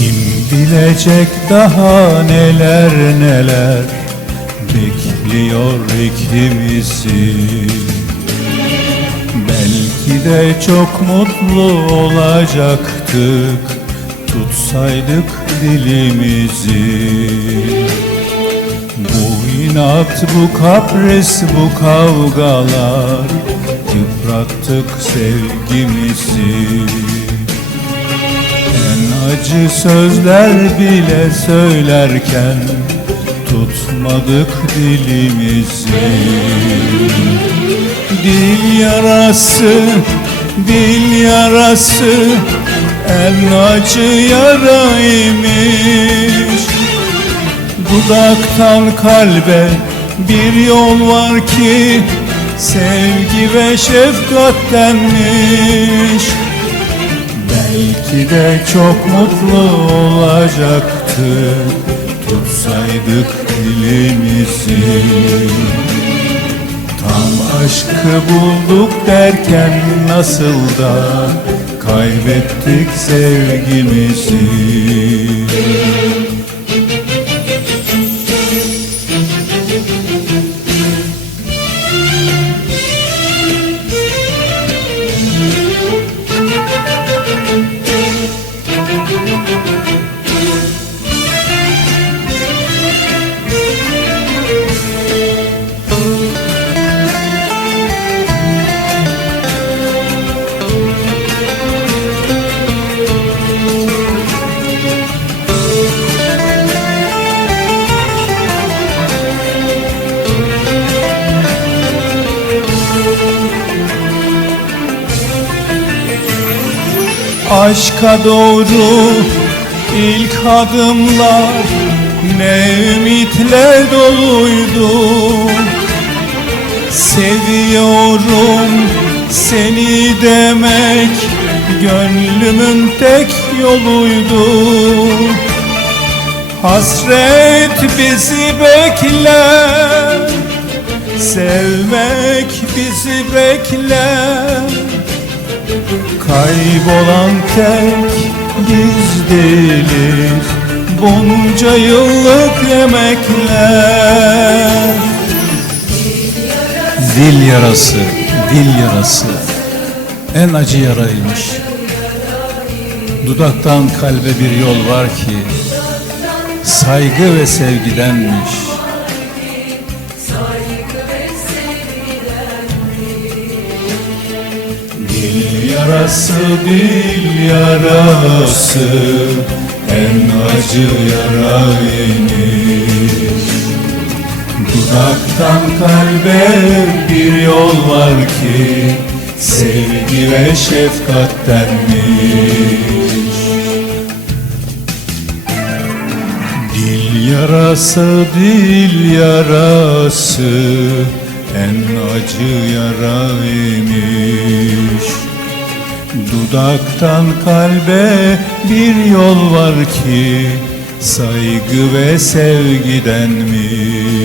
Gelecek daha neler neler? Bekliyor ikimizi. Belki de çok mutlu olacaktık. Tutsaydık dilimizi. Bu inat, bu kapris, bu kavgalar. Yıprattık sevgimizi acı sözler bile söylerken Tutmadık dilimizi. Dil yarası, dil yarası En acı yaraymış. Dudaktan kalbe bir yol var ki Sevgi ve şefkattenmiş Belki de çok mutlu olacaktık Tutsaydık dilimizi. Tam aşkı bulduk derken nasıl da Kaybettik sevgimizi Aşka doğru ilk adımlar ne ümitle doluydu. Seviyorum seni demek gönlümün tek yoluydu. Hasret bizi bekler Sevmek bizi bekler Kaybolan tek biz değiliz. Bunca yıllık emekler Dil yarası, dil yarası. En acı yaraymış. Dudaktan kalbe bir yol var ki Saygı ve sevgidenmiş yarası, dil yarası En acı yaraymış Dudaktan kalbe bir yol var ki Sevgi ve şefkattenmiş Dil yarası, dil yarası En acı yaraymış Dudaktan kalbe bir yol var ki Saygı ve sevgidenmiş